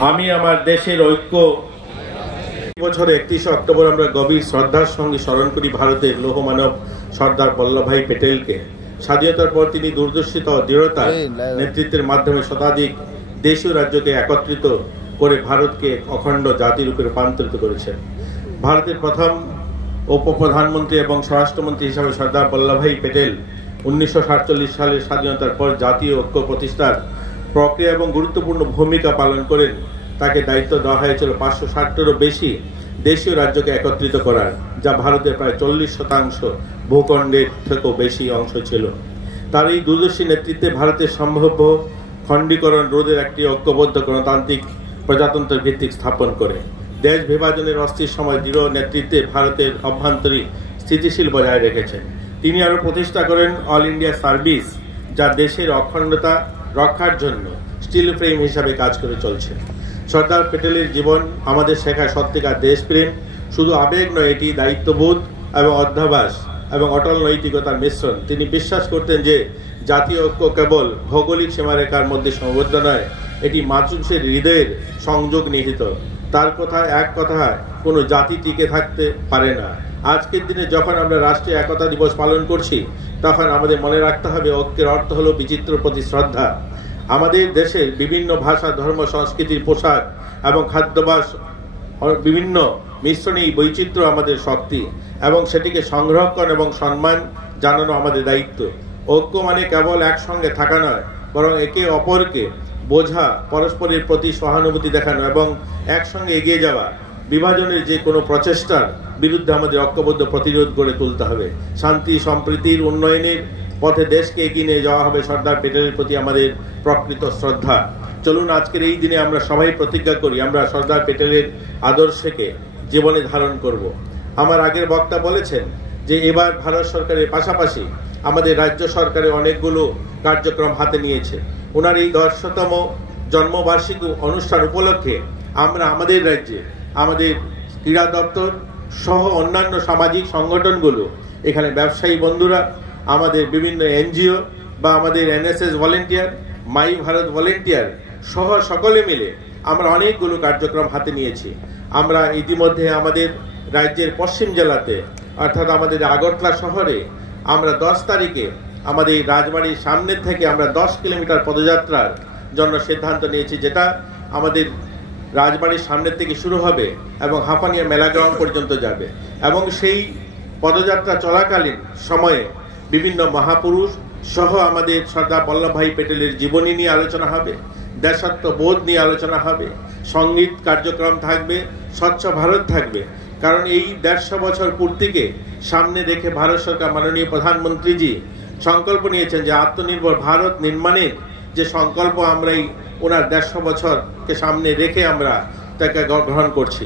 আমি আমার দেশের ঐক্য বছরে 31 অক্টোবর আমরা গভীর শ্রদ্ধার সঙ্গে স্মরণ করি ভারতের লৌহমানব সর্দার বল্লভভাই প্যাটেলকে। স্বাধীনতার পর তিনি দূরদর্শিতা ও দৃঢ়তার নেতৃত্বের মাধ্যমে শতাধিক দেশীয় রাজ্যকে একত্রিত করে ভারতকে অখণ্ড জাতিরূপে রূপান্তরিত করেছেন। ভারতের প্রথম উপপ্রধানমন্ত্রী এবং স্বরাষ্ট্রমন্ত্রী হিসাবে সর্দার বল্লভভাই প্যাটেল 1947 সালের স্বাধীনতার পর জাতীয় ঐক্য প্রতিষ্ঠার প্রক্রিয়া এবং গুরুত্বপূর্ণ ভূমিকা পালন করেন। তাকে দায়িত্ব দেওয়া হয়েছিল 560টিরও বেশি দেশীয় রাজ্যকে একত্রিত করার, যা ভারতের প্রায় 40% ভূখণ্ডের থেকেও বেশি অংশ ছিল। তার এই দূরদর্শী নেতৃত্বে ভারতের সম্ভাব্য খণ্ডীকরণ রোধের একটি ঐক্যবদ্ধ গণতান্ত্রিক প্রজাতন্ত্রের ভিত্তি স্থাপন করে দেশ বিভাজনের অস্থির সময় দৃঢ় নেতৃত্বে ভারতের অভ্যন্তরীণ স্থিতিশীল বজায় রেখেছেন। তিনি আরও প্রতিষ্ঠা করেন অল ইন্ডিয়া সার্ভিস, যা দেশের অখণ্ডতা রক্ষার জন্য স্টিল ফ্রেম হিসাবে কাজ করে চলছে। সর্দার প্যাটেলের জীবন আমাদের শেখায় সত্যিকার দেশপ্রেম শুধু আবেগ নয়, এটি দায়িত্ববোধ এবং অধ্যাবাস এবং অটল নৈতিকতার মিশ্রণ। তিনি বিশ্বাস করতেন যে জাতীয় ঐক্য কেবল ভৌগোলিক সীমারেখার মধ্যে সীমাবদ্ধ নয়, এটি মানুষের হৃদয়ের সংযোগ নিহিত। তার কথায় এক কথায় কোনো জাতি টিকে থাকতে পারে না। আজকের দিনে যখন আমরা রাষ্ট্রীয় একতা দিবস পালন করছি, তখন আমাদের মনে রাখতে হবে ঐক্যের অর্থ হলো বিচিত্র প্রতি শ্রদ্ধা। আমাদের দেশের বিভিন্ন ভাষা, ধর্ম, সংস্কৃতির পোশাক এবং খাদ্যাভ্যাস বিভিন্ন মিশ্রণেই বৈচিত্র্য আমাদের শক্তি এবং সেটিকে সংরক্ষণ এবং সম্মান জানানো আমাদের দায়িত্ব। ঐক্য মানে কেবল একসঙ্গে থাকা নয়, বরং একে অপরকে বোঝা, পরস্পরের প্রতি সহানুভূতি দেখানো এবং একসঙ্গে এগিয়ে যাওয়া। বিভাজনের যে কোনো প্রচেষ্টার বিরুদ্ধে আমাদের ঐক্যবদ্ধ প্রতিরোধ গড়ে তুলতে হবে। শান্তি, সম্প্রীতির উন্নয়নের পথে দেশকে এগিয়ে নিয়ে যাওয়া হবে সর্দার প্যাটেলের প্রতি আমাদের প্রকৃত শ্রদ্ধা। চলুন আজকের এই দিনে আমরা সবাই প্রতিজ্ঞা করি, আমরা সর্দার প্যাটেলের আদর্শকে জীবনে ধারণ করব। আমার আগের বক্তা বলেছেন যে এবার ভারত সরকারের পাশাপাশি আমাদের রাজ্য সরকারের অনেকগুলো কার্যক্রম হাতে নিয়েছে। ওনার এই 100তম জন্মবার্ষিকী অনুষ্ঠান উপলক্ষে আমরা আমাদের রাজ্যে আমাদের ক্রীড়া দপ্তর সহ অন্যান্য সামাজিক সংগঠনগুলো, এখানে ব্যবসায়ী বন্ধুরা, আমাদের বিভিন্ন এনজিও বা আমাদের NSS ভলেন্টিয়ার, মাই ভারত ভলেন্টিয়ার সহ সকলে মিলে আমরা অনেকগুলো কার্যক্রম হাতে নিয়েছি। আমরা ইতিমধ্যে আমাদের রাজ্যের পশ্চিম জেলাতে অর্থাৎ আমাদের আগরতলা শহরে আমরা 10 তারিখে আমাদের রাজবাড়ির সামনের থেকে আমরা 10 কিলোমিটার পদযাত্রার জন্য সিদ্ধান্ত নিয়েছি, যেটা আমাদের রাজবাড়ির সামনের থেকে শুরু হবে এবং হাঁপানিয়া মেলা গ্রাউন্ড পর্যন্ত যাবে। এবং সেই পদযাত্রা চলাকালীন সময়ে বিভিন্ন মহাপুরুষ সহ আমাদের সর্দার বল্লভভাই প্যাটেলের জীবনী নিয়ে আলোচনা হবে, দেশাত্মবোধ নিয়ে আলোচনা হবে, সঙ্গীত কার্যক্রম থাকবে, স্বচ্ছ ভারত থাকবে। কারণ এই 150 বছর পূর্তিকে সামনে রেখে ভারত সরকার মাননীয় প্রধানমন্ত্রীজি সংকল্প নিয়েছেন যে আত্মনির্ভর ভারত নির্মাণের যে সংকল্প আমরা এই ওনার 150 বছরকে সামনে রেখে আমরা তাকে গ্রহণ করছি।